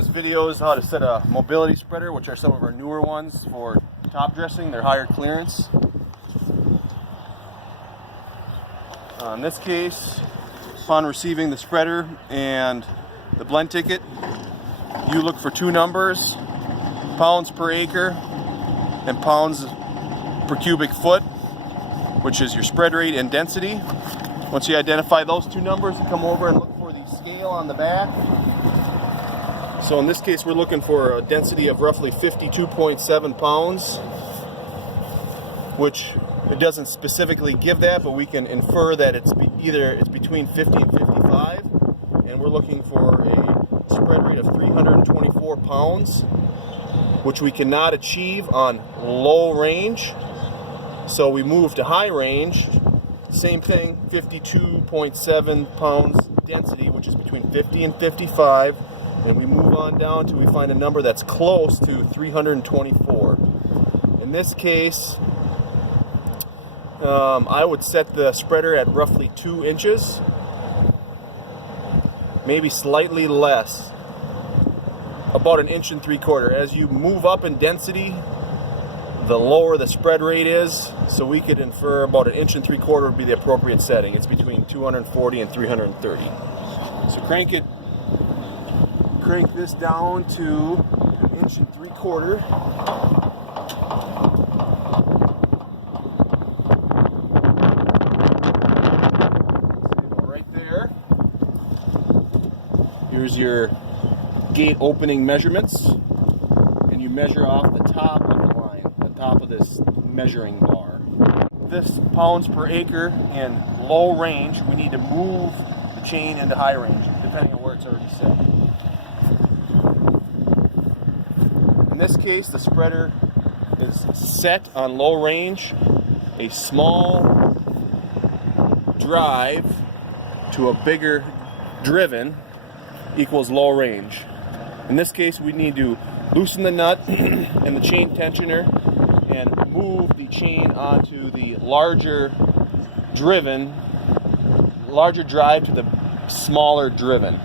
this video is how to set a mobility spreader, which are some of our newer ones for top dressing. They're higher clearance. In this case, upon receiving the spreader and the blend ticket, you look for two numbers, pounds per acre and pounds per cubic foot, which is your spread rate and density. Once you identify those two numbers, you come over and look for the scale on the back. So in this case, we're looking for a density of roughly 52.7 pounds, which it doesn't specifically give that, but we can infer that it's between 50 and 55, and we're looking for a spread rate of 324 pounds, which we cannot achieve on low range. So we move to high range, same thing, 52.7 pounds density, which is between 50 and 55, and we move on down till we find a number that's close to 324. In this case, I would set the spreader at roughly 2 inches, maybe slightly less, about 1 3/4 inches. As you move up in density, the lower the spread rate is, so we could infer about 1 3/4 inches would be the appropriate setting. It's between 240 and 330. So crank this down to 1 3/4 inches. Right there. Here's your gate opening measurements, and you measure off the top of the line, the top of this measuring bar. This pounds per acre in low range, we need to move the chain into high range, depending on where it's already set. In this case, the spreader is set on low range. A small drive to a bigger driven equals low range. In this case, we need to loosen the nut and the chain tensioner and move the chain onto the larger drive to the smaller driven.